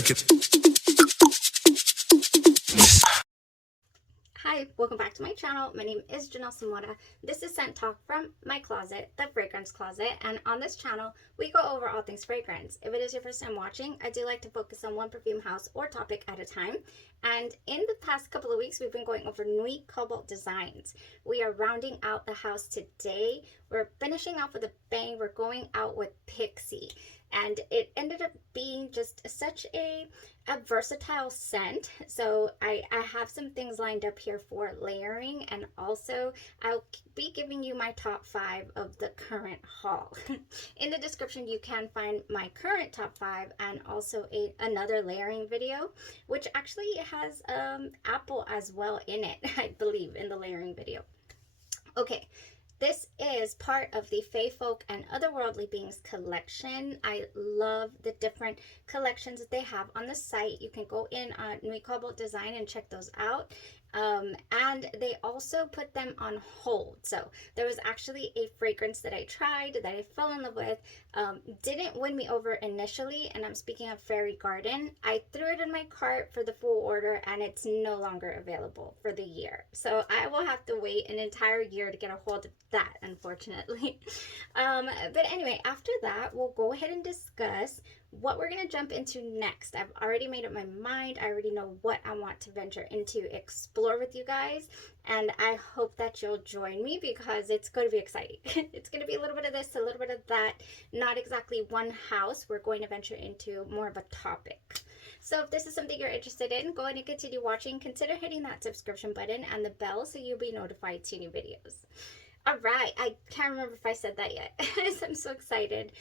check it. Hi, welcome back to my channel. My name is Janelle Samora. This is Scent Talk from my closet, the fragrance closet, and on this channel we go over all things fragrance. If it is your first time watching, I do like to focus on one perfume house or topic at a time, and in the past couple of weeks we've been going over NUI COBALT Designs. We are rounding out the house today. We're finishing off with a bang. We're going out with Pixie, and it ended up being just such a versatile scent. So I have some things lined up here for layering, and also I'll be giving you my top 5 of the current haul. In the description you can find my current top 5 and also another layering video, which actually has apple as well in it, I believe, in the layering video. Okay, this is part of the Feu Follet and Otherworldly Beings collection. I love the different collections that they have on the site. You can go in on NUI COBALT Design and check those out. And they also put them on hold. So there was actually a fragrance that I tried that I fell in love with. Didn't win me over initially, and I'm speaking of Fairy Garden. I threw it in my cart for the full order, and it's no longer available for the year. So I will have to wait an entire year to get a hold of that, unfortunately. But anyway, after that, we'll go ahead and discuss what we're going to jump into next. I've already made up my mind. I already know what I want to venture into, explore with you guys, and I hope that you'll join me because it's going to be exciting. It's going to be a little bit of this, a little bit of that, not exactly one house. We're going to venture into more of a topic. So if this is something you're interested in, go ahead and continue watching. Consider hitting that subscription button and the bell so you'll be notified to new videos. All right, I can't remember if I said that yet. I'm so excited.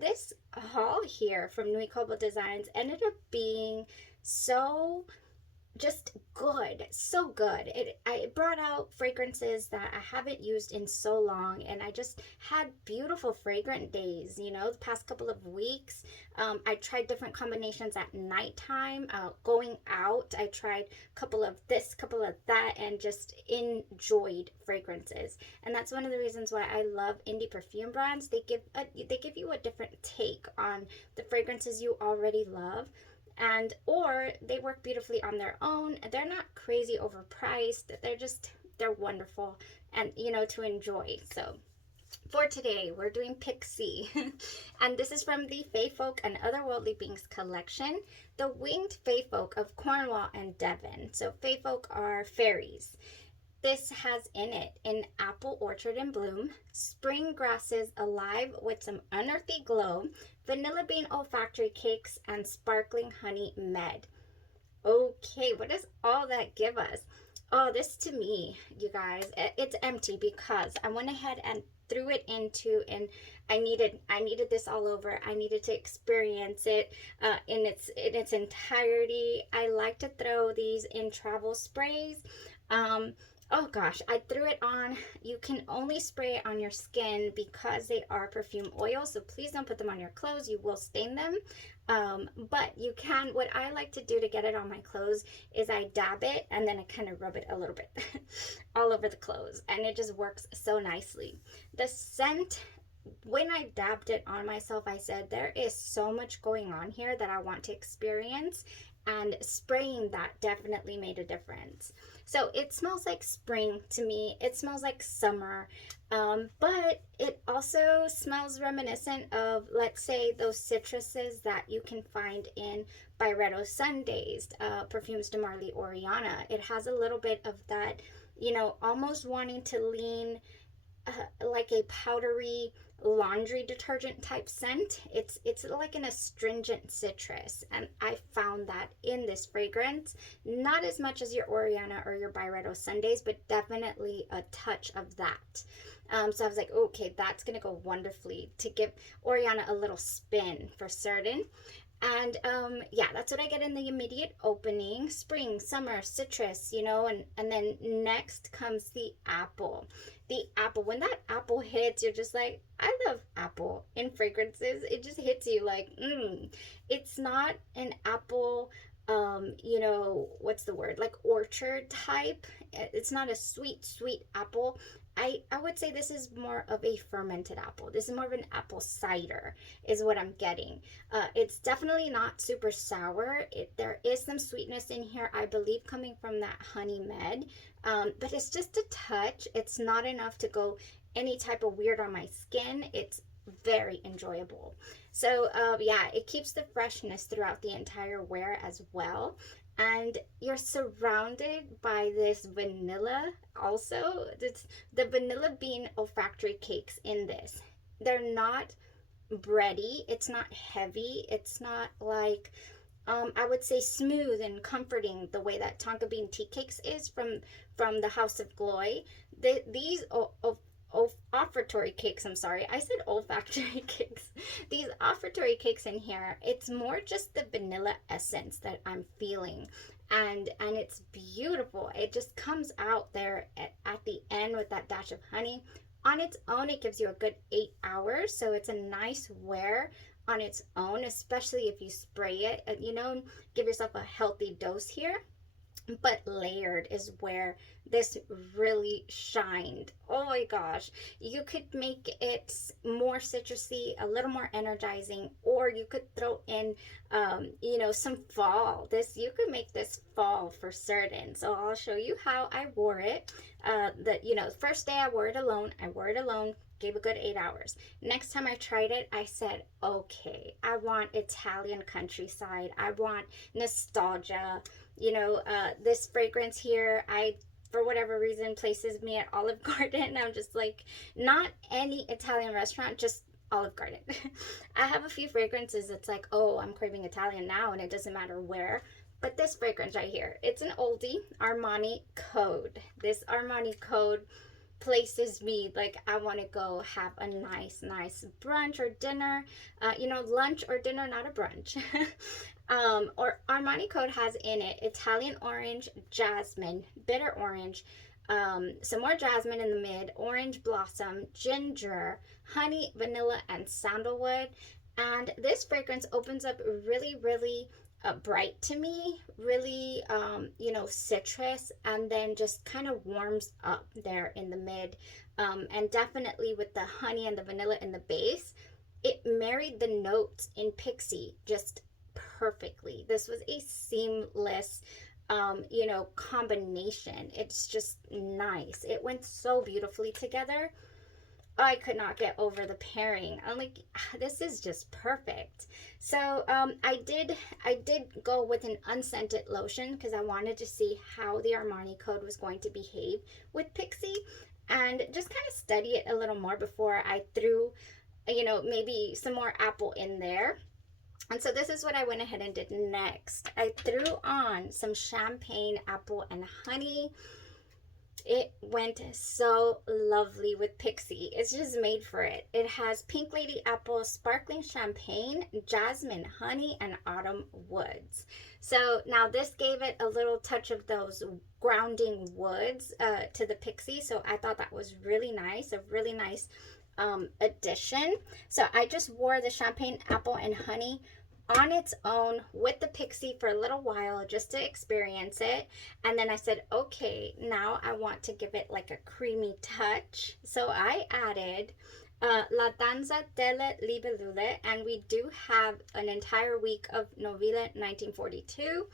This haul here from NUI COBALT Designs ended up being so just good, so good. It brought out fragrances that I haven't used in so long, and I just had beautiful fragrant days, you know, the past couple of weeks. I tried different combinations at nighttime, going out. I tried a couple of this, couple of that, and just enjoyed fragrances. And that's one of the reasons why I love indie perfume brands. They give you a different take on the fragrances you already love, and or they work beautifully on their own. They're not crazy overpriced. They're wonderful, and you know, to enjoy. So for today we're doing Pixie and this is from the Feu Follet and Otherworldly Beings collection, the Winged Feu Follet of Cornwall and Devon. So Feu Follet are fairies. This has in it an apple orchard in bloom, spring grasses alive with some unearthly glow, vanilla bean olfactory cakes, and sparkling honey med. Okay, what does all that give us? Oh, this to me, you guys, it's empty because I went ahead and threw it into, and I needed this all over. I needed to experience it in its entirety. I like to throw these in travel sprays. Oh gosh, I threw it on. You can only spray it on your skin because they are perfume oil, so please don't put them on your clothes. You will stain them. But you can, what I like to do to get it on my clothes is I dab it and then I kind of rub it a little bit all over the clothes, and it just works so nicely. The scent, when I dabbed it on myself, I said there is so much going on here that I want to experience, and spraying that definitely made a difference. So it smells like spring to me. It smells like summer, but it also smells reminiscent of, let's say, those citruses that you can find in Byredo Sundays, Perfumes de Marly Ariana. It has a little bit of that, you know, almost wanting to lean like a powdery laundry detergent type scent. It's like an astringent citrus, and I found that in this fragrance. Not as much as your Ariana or your Byredo Sundays, but definitely a touch of that. So I was like, okay, that's gonna go wonderfully to give Ariana a little spin for certain. And yeah, that's what I get in the immediate opening. Spring, summer, citrus, you know, and then next comes the apple. The apple, when that apple hits, you're just like, I love apple in fragrances. It just hits you like, it's not an apple you know, what's the word, like orchard type. It's not a sweet apple. I would say this is more of a fermented apple. This is more of an apple cider is what I'm getting. It's definitely not super sour. There is some sweetness in here, I believe, coming from that honey med, but it's just a touch. It's not enough to go any type of weird on my skin. It's very enjoyable. So yeah, it keeps the freshness throughout the entire wear as well. And you're surrounded by this vanilla also. It's the vanilla bean olfactory cakes in this. They're not bready. It's not heavy. It's not like, I would say smooth and comforting the way that tonka bean tea cakes is from the House of Gloy. These olfactory cakes, I'm sorry, I said olfactory cakes. These olfactory cakes in here, it's more just the vanilla essence that I'm feeling, and it's beautiful. It just comes out there at the end with that dash of honey. On its own, it gives you a good 8 hours, so it's a nice wear on its own, especially if you spray it. You know, give yourself a healthy dose here. But layered is where this really shined. Oh my gosh, you could make it more citrusy, a little more energizing, or you could throw in you know, some fall. You could make this fall for certain. So I'll show you how I wore it. You know, the first day I wore it alone, gave a good 8 hours. Next time I tried it, I said, okay, I want Italian countryside, I want nostalgia. You know, this fragrance here, for whatever reason, places me at Olive Garden. I'm just like, not any Italian restaurant, just Olive Garden. I have a few fragrances it's like, oh, I'm craving Italian now, and it doesn't matter where. But this fragrance right here, it's an oldie, Armani Code. This Armani Code places me like, I want to go have a nice brunch or dinner, you know, lunch or dinner, not a brunch. Or Armani Code has in it Italian orange, jasmine, bitter orange, some more jasmine in the mid, orange blossom, ginger, honey, vanilla, and sandalwood. And this fragrance opens up really bright to me, really, you know, citrus, and then just kind of warms up there in the mid. And definitely with the honey and the vanilla in the base, it married the notes in Pixie just perfectly. This was a seamless, you know, combination. It's just nice. It went so beautifully together. I could not get over the pairing. I'm like, this is just perfect. So I did go with an unscented lotion because I wanted to see how the Armani Code was going to behave with Pixie, and just kind of study it a little more before I threw, you know, maybe some more apple in there. And so this is what I went ahead and did next. I threw on some champagne, apple, and honey. It went so lovely with Pixie. It's just made for it. It has Pink Lady Apple, Sparkling Champagne, Jasmine, Honey, and Autumn Woods. So now this gave it a little touch of those grounding woods to the Pixie. So I thought that was really nice, a really nice addition. So I just wore the Champagne, Apple, and Honey on its own with the Pixie for a little while just to experience it. And then I said, okay, now I want to give it like a creamy touch. So I added La Danza delle Libellule, and we do have an entire week of Novilla 1942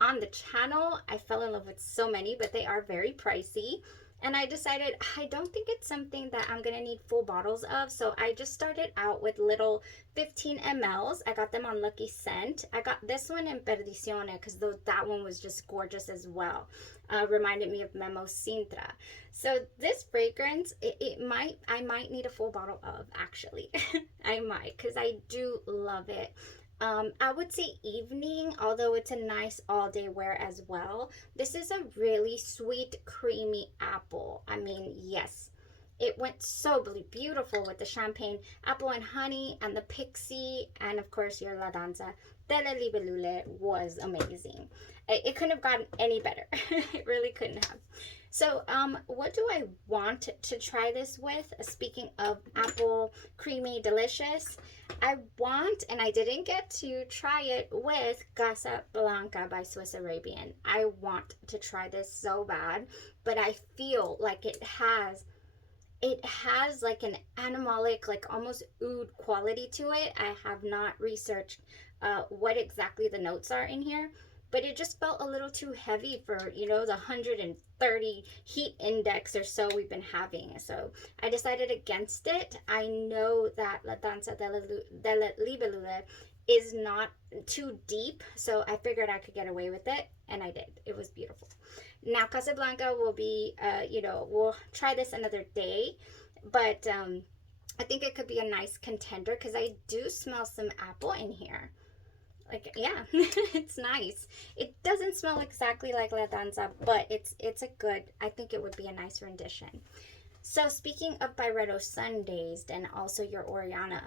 on the channel. I fell in love with so many, but they are very pricey. And I decided I don't think it's something that I'm going to need full bottles of. So I just started out with little 15 mLs. I got them on Lucky Scent. I got this one in Perdizione because that one was just gorgeous as well. Reminded me of Memo Sintra. So this fragrance, I might need a full bottle of, actually. I might, because I do love it. I would say evening, although it's a nice all-day wear as well. This is a really sweet, creamy apple. I mean, yes, it went so beautiful with the Champagne, Apple and Honey, and the Pixie, and of course your La Danza delle Libellule was amazing. It couldn't have gotten any better. It really couldn't have. So, what do I want to try this with? Speaking of apple, creamy, delicious, I want, and I didn't get to try it with Casa Blanca by Swiss Arabian. I want to try this so bad, but I feel like it has like an animalic, like almost oud quality to it. I have not researched what exactly the notes are in here, but it just felt a little too heavy for, you know, the 130 heat index or so we've been having. So I decided against it. I know that La Danza della Libellula is not too deep, so I figured I could get away with it, and I did. It was beautiful. Now, Casablanca will be, we'll try this another day, but I think it could be a nice contender because I do smell some apple in here. Like, yeah, it's nice. It doesn't smell exactly like La Danza, but it's a good, I think it would be a nice rendition. So speaking of Byredo Sundays and also your Ariana,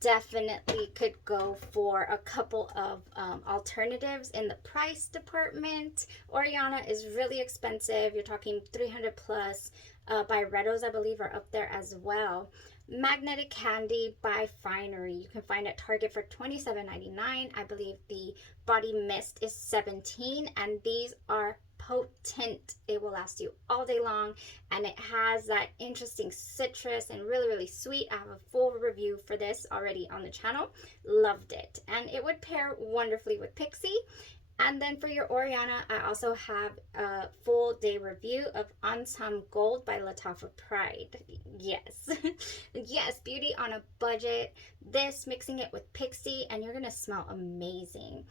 definitely could go for a couple of alternatives in the price department. Ariana is really expensive. You're talking 300 plus. Byredos, I believe, are up there as well. Magnetic Candy by Finery. You can find at Target for $27.99. I believe the body mist is $17, and these are potent. It will last you all day long, and it has that interesting citrus and really, really sweet. I have a full review for this already on the channel. Loved it, and it would pair wonderfully with Pixie. And then for your Ariana, I also have a full day review of Ensemble Gold by Lattafa Pride. Yes. Yes, beauty on a budget. This, mixing it with Pixie, and you're going to smell amazing.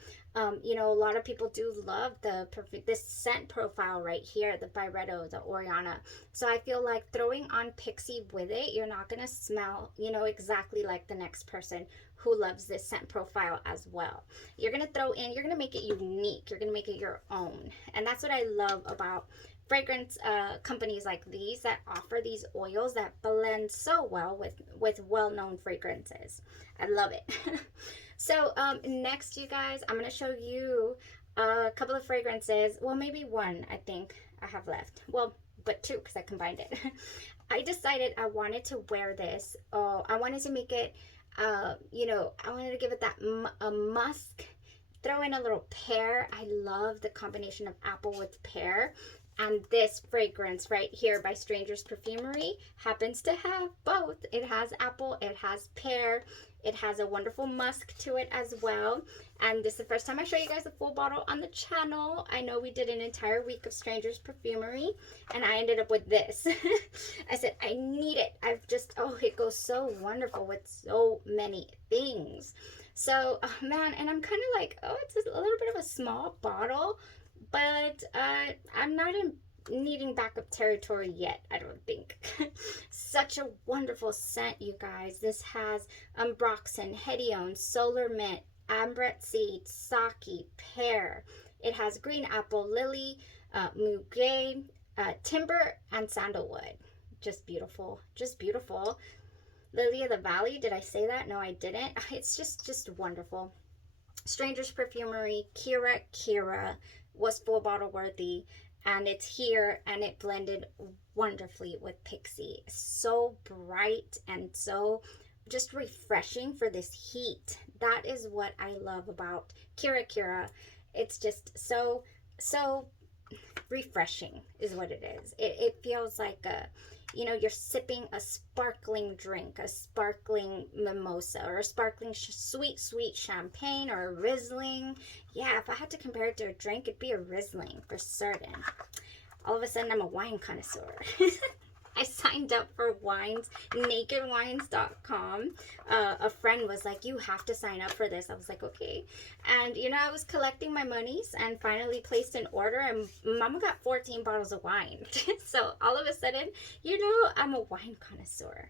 You know, a lot of people do love this scent profile right here, the Byredo, the Ariana. So I feel like throwing on Pixie with it, you're not going to smell, you know, exactly like the next person who loves this scent profile as well. You're going to make it unique. You're going to make it your own. And that's what I love about fragrance companies like these that offer these oils that blend so well with well-known fragrances. I love it. So next, you guys, I'm going to show you a couple of fragrances. Well, maybe one I think I have left. Well, but two because I combined it. I decided I wanted to wear this. Oh, I wanted to make it you know, I wanted to give it that a musk, throw in a little pear. I love the combination of apple with pear, and this fragrance right here by Strangers Perfumery happens to have both. It has apple, it has pear, it has a wonderful musk to it as well. And this is the first time I show you guys a full bottle on the channel. I know we did an entire week of Strangers Perfumery, and I ended up with this. I said, I need it. Oh, it goes so wonderful with so many things. So, oh, man, and I'm kind of like, oh, it's a little bit of a small bottle, but I'm not needing backup territory yet, I don't think. Such a wonderful scent, you guys. This has Ambroxan, Hedione, Solar Mint, Ambret Seed, Sake, Pear. It has green apple, lily, muguet, timber, and sandalwood. Just beautiful. Just beautiful. Lily of the Valley. Did I say that? No, I didn't. It's just wonderful. Strangers Perfumery, Kira was full bottle worthy. And it's here, and it blended wonderfully with Pixie. So bright and so just refreshing for this heat. That is what I love about Kira. It's just so refreshing is what it is. It feels like you know, you're sipping a sparkling drink, a sparkling mimosa, or a sparkling sweet champagne, or a Riesling. Yeah, if I had to compare it to a drink, it'd be a Riesling for certain. All of a sudden, I'm a wine connoisseur. I signed up for wines, nakedwines.com. A friend was like, you have to sign up for this. I was like, okay. And, you know, I was collecting my monies and finally placed an order, and Mama got 14 bottles of wine. So all of a sudden, you know, I'm a wine connoisseur.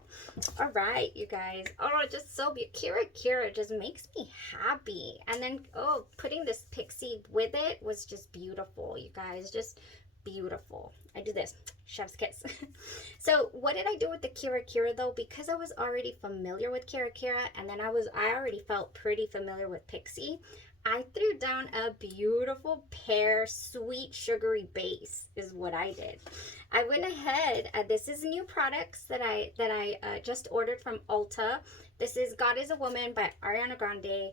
All right, you guys. Oh, just so beautiful. Kira just makes me happy. And then, oh, putting this Pixie with it was just beautiful, you guys. Just beautiful. I do this, chef's kiss. So what did I do with the Kira though? Because I was already familiar with Kira, and then I already felt pretty familiar with Pixie. I threw down a beautiful pear sweet sugary base is what I did. I went ahead, this is new products that I just ordered from Ulta. This is God is a Woman by Ariana Grande.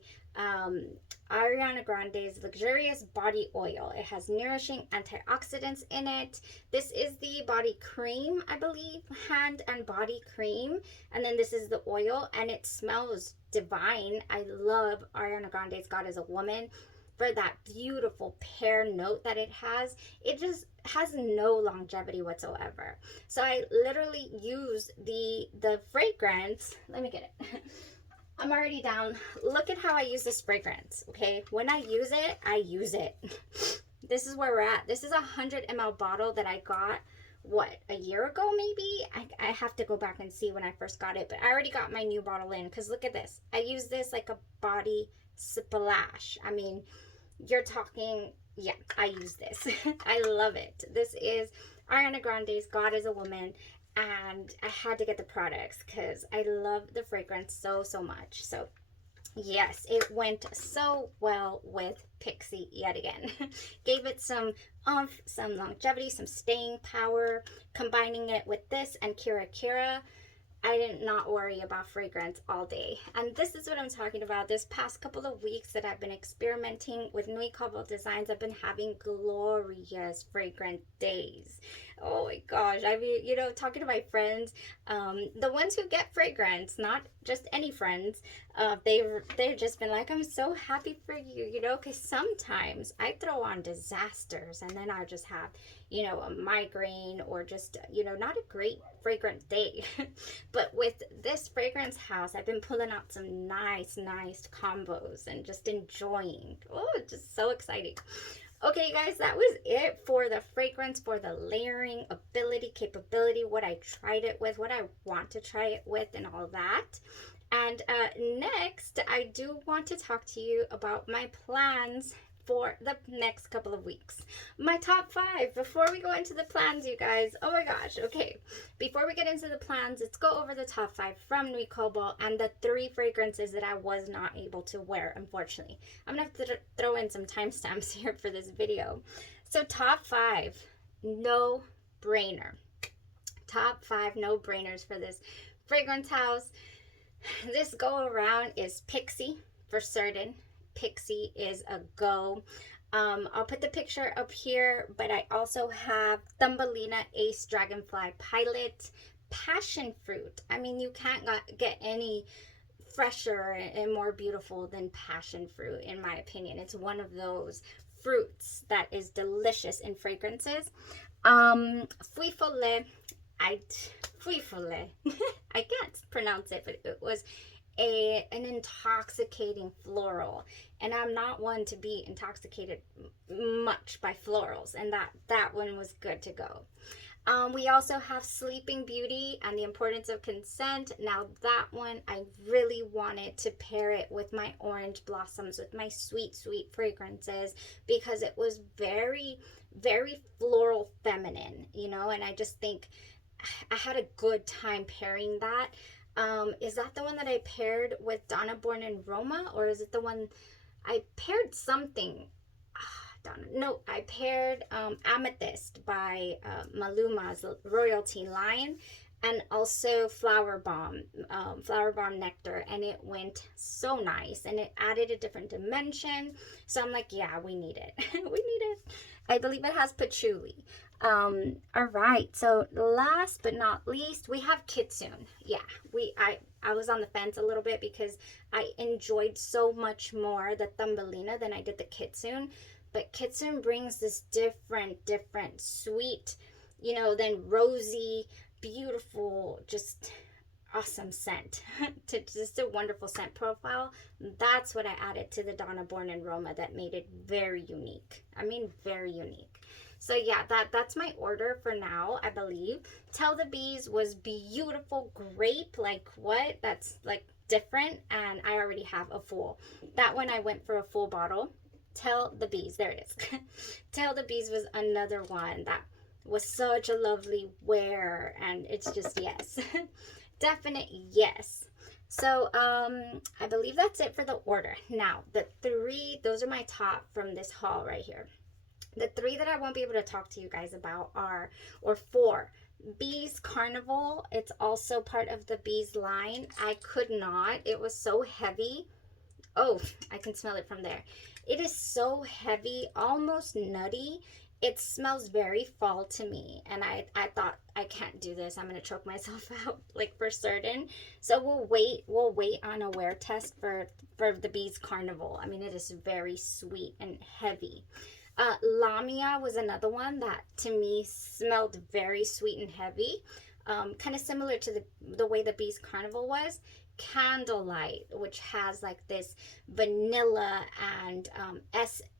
Ariana Grande's luxurious body oil. It has nourishing antioxidants in it. This is the body cream, I believe, hand and body cream, and then this is the oil, and it smells divine. I love Ariana Grande's God is a Woman for that beautiful pear note that it has. It just has no longevity whatsoever. So I literally use the fragrance. Let me get it. I'm already down. Look at how I use this fragrance, okay? When I use it, I use it. This is where we're at. This is a 100 ml bottle that I got, what, a year ago maybe? I have to go back and see when I first got it, but I already got my new bottle in, because look at this. I use this like a body splash. I mean, you're talking, yeah, I use this. I love it. This is Ariana Grande's God is a Woman. And I had to get the products because I love the fragrance so much. So yes, it went so well with Pixie yet again. Gave it some oomph, some longevity, some staying power. Combining it with this and Kira Kira, I did not worry about fragrance all day. And this is what I'm talking about. This past couple of weeks that I've been experimenting with NUI COBALT Designs, I've been having glorious fragrant days. Oh my gosh. I mean, you know, talking to my friends, the ones who get fragrance, not just any friends, they've just been like, I'm so happy for you, you know, because sometimes I throw on disasters and then I just have, you know, a migraine or just, you know, not a great fragrant day. But with this fragrance house, I've been pulling out some nice combos and just enjoying. Oh, it's just so exciting. Okay, guys, that was it for the fragrance, for the layering ability, capability, what I tried it with, what I want to try it with, and all that. And next, I do want to talk to you about my plans for the next couple of weeks. My top 5 before we go into the plans, you guys. Oh my gosh. Okay, before we get into the plans, let's go over the top 5 from NUI COBALT and the 3 fragrances that I was not able to wear, unfortunately. I'm gonna have to throw in some timestamps here for this video. So top 5, no brainer. Top 5 no brainers for this fragrance house. This go around is Pixie for certain. Pixie is a go. I'll put the picture up here, but I also have Thumbelina Ace Dragonfly Pilot, Passion Fruit. I mean, you can't get any fresher and more beautiful than passion fruit, in my opinion. It's one of those fruits that is delicious in fragrances. Feu Follet. Feu Follet. I can't pronounce it, but it was an intoxicating floral, and I'm not one to be intoxicated much by florals, and that one was good to go. We also have Sleeping Beauty and the Importance of Consent. Now that one, I really wanted to pair it with my orange blossoms, with my sweet fragrances, because it was very floral feminine, you know, and I just think I had a good time pairing that. Is that the one that I paired with Donna Born in Roma, or is it the one I paired something? No, I paired Amethyst by Maluma's Royalty line, and also Flower Bomb Nectar, and it went so nice, and it added a different dimension. So I'm like, yeah, we need it. We need it. I believe it has patchouli. All right, so last but not least, we have Kitsune. Yeah, I was on the fence a little bit because I enjoyed so much more the Thumbelina than I did the Kitsune. But Kitsune brings this different sweet, you know, then rosy, beautiful, just awesome scent. Just a wonderful scent profile. That's what I added to the Donna Born in Roma that made it very unique. I mean, very unique. So yeah, that's my order for now, I believe. Tell the Bees was beautiful grape. Like what? That's like different, and I already have a full. That one I went for a full bottle. Tell the Bees, there it is. Tell the Bees was another one that was such a lovely wear, and it's just yes. Definite yes. So I believe that's it for the order. Now, the three, those are my top from this haul right here. The three that I won't be able to talk to you guys about are, or four, Bees Carnival. It's also part of the Bees line. I could not. It was so heavy. Oh, I can smell it from there. It is so heavy, almost nutty. It smells very fall to me. And I thought, I can't do this. I'm going to choke myself out, like, for certain. So we'll wait on a wear test for the Bees Carnival. I mean, it is very sweet and heavy. Lamia was another one that to me smelled very sweet and heavy. Kind of similar to the way the Bees Carnival was. Candlelight, which has like this vanilla and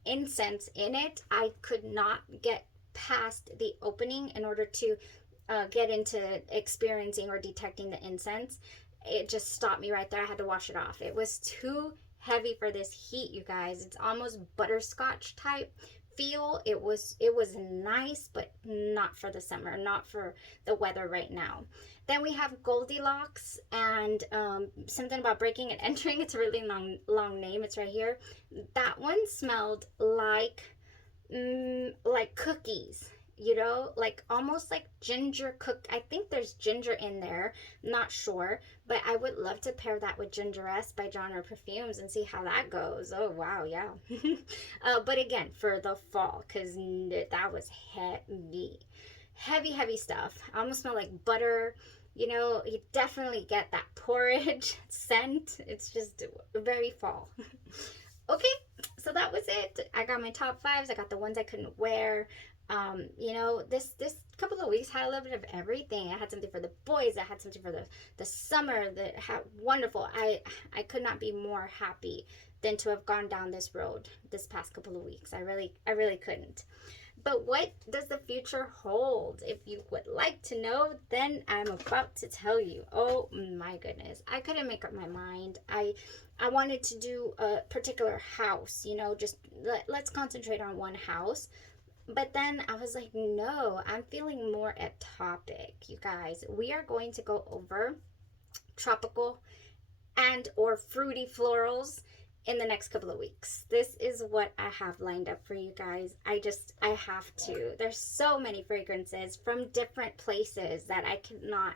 incense in it. I could not get past the opening in order to get into experiencing or detecting the incense. It just stopped me right there. I had to wash it off. It was too heavy for this heat, you guys. It's almost butterscotch type feel. It was nice, but not for the summer, not for the weather right now. Then we have Goldilocks and something about breaking and entering. It's a really long name. It's right here. That one smelled like cookies, you know, like almost like ginger cook. I think there's ginger in there, not sure, but I would love to pair that with Gingeresse by Genre Perfumes and see how that goes. Oh wow, yeah. But again, for the fall, because that was heavy stuff. I almost smell like butter. You know, you definitely get that porridge scent. It's just very fall. Okay, so that was it. I got my top fives. I got the ones I couldn't wear. You know, this couple of weeks had a little bit of everything. I had something for the boys. I had something for the summer. That had wonderful. I could not be more happy than to have gone down this road this past couple of weeks. I really couldn't. But what does the future hold? If you would like to know, then I'm about to tell you. Oh my goodness. I couldn't make up my mind. I wanted to do a particular house, you know, just let's concentrate on one house. But then I was like, no, I'm feeling more at topic, you guys. We are going to go over tropical and or fruity florals in the next couple of weeks. This is what I have lined up for you guys. I have to. There's so many fragrances from different places that I cannot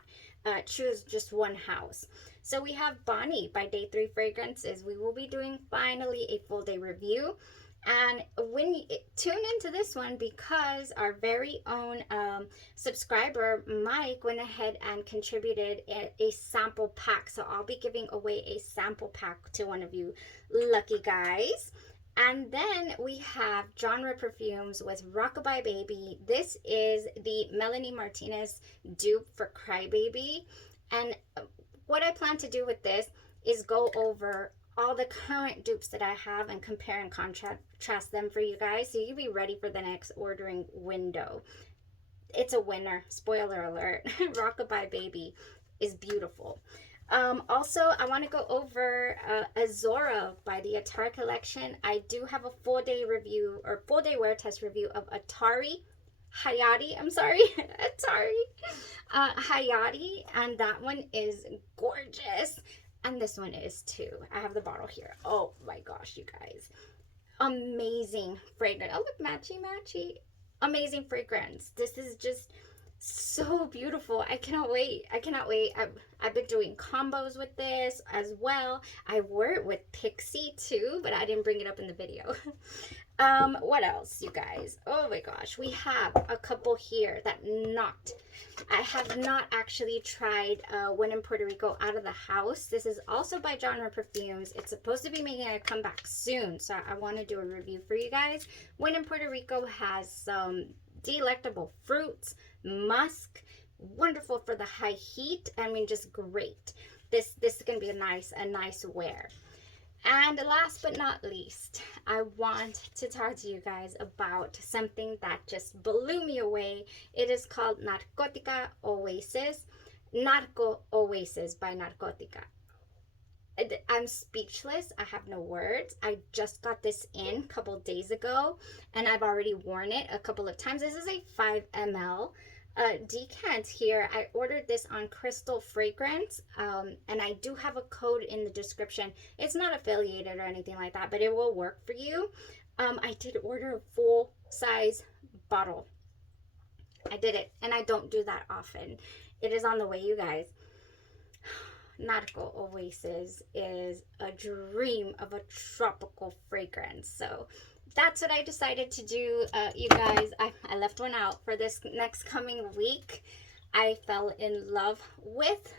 choose just one house. So we have Bonnie by Day 3 Fragrances. We will be doing finally a full day review. And when you tune into this one, because our very own subscriber Mike went ahead and contributed a sample pack, so I'll be giving away a sample pack to one of you lucky guys. And then we have Genre Perfumes with Rockabye Baby. This is the Melanie Martinez dupe for Crybaby. And what I plan to do with this is go over all the current dupes that I have and compare and contrast them for you guys, so you be ready for the next ordering window. It's a winner. Spoiler alert. Rockabye Baby is beautiful. Also, I want to go over Azora by the Atari collection. I do have a full day review or full day wear test review of Atari Hayati. I'm sorry, Atari Hayati, and that one is gorgeous. And this one is too. I have the bottle here. Oh my gosh, you guys. Amazing fragrance. Oh, look, matchy. Amazing fragrance. This is just so beautiful. I cannot wait. I've been doing combos with this as well. I wore it with Pixie too, but I didn't bring it up in the video. What else, you guys? Oh my gosh, we have a couple here that knocked. I have not actually tried When in Puerto Rico Out of the House. This is also by Genre Perfumes. It's supposed to be making a comeback soon, so I want to do a review for you guys. When in Puerto Rico has some delectable fruits, musk, wonderful for the high heat. I mean, just great. This is going to be a nice wear. And last but not least, I want to talk to you guys about something that just blew me away. It is called Narcotica Oasis. Narco Oasis by Narcotica. I'm speechless. I have no words. I just got this in a couple days ago, and I've already worn it a couple of times. This is a 5 ml. decant here. I ordered this on Crystal Fragrance, and I do have a code in the description. It's not affiliated or anything like that, but it will work for you. I did order a full size bottle. I did it, and I don't do that often. It is on the way, you guys. Nautical Oasis is a dream of a tropical fragrance. So that's what I decided to do. You guys, I left one out for this next coming week. I fell in love with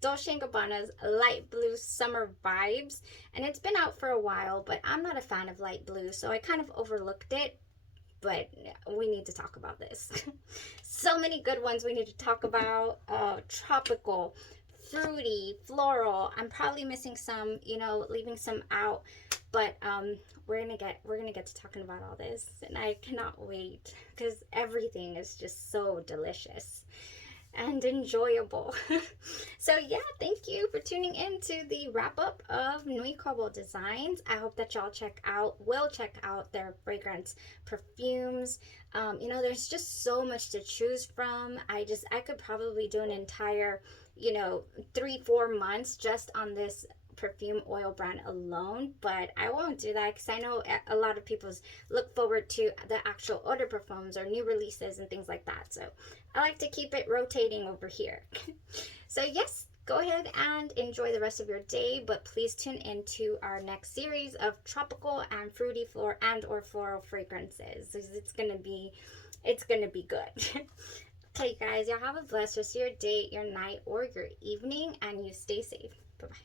Dolce & Gabbana's Light Blue Summer Vibes. And it's been out for a while, but I'm not a fan of light blue, so I kind of overlooked it. But we need to talk about this. So many good ones we need to talk about. Tropical, fruity, floral. I'm probably missing some, you know, leaving some out. But we're gonna get to talking about all this, and I cannot wait because everything is just so delicious and enjoyable. So yeah, thank you for tuning in to the wrap up of NUI COBALT Designs. I hope that y'all will check out their fragrance perfumes. You know, there's just so much to choose from. I could probably do an entire, you know, 3-4 months just on this perfume oil brand alone, but I won't do that because I know a lot of people look forward to the actual eau de parfums or new releases and things like that. So I like to keep it rotating over here. So yes, go ahead and enjoy the rest of your day, but please tune into our next series of tropical and fruity floral fragrances. It's gonna be good. Okay, guys, y'all have a blessed rest of your day, your night, or your evening, and you stay safe. Bye bye.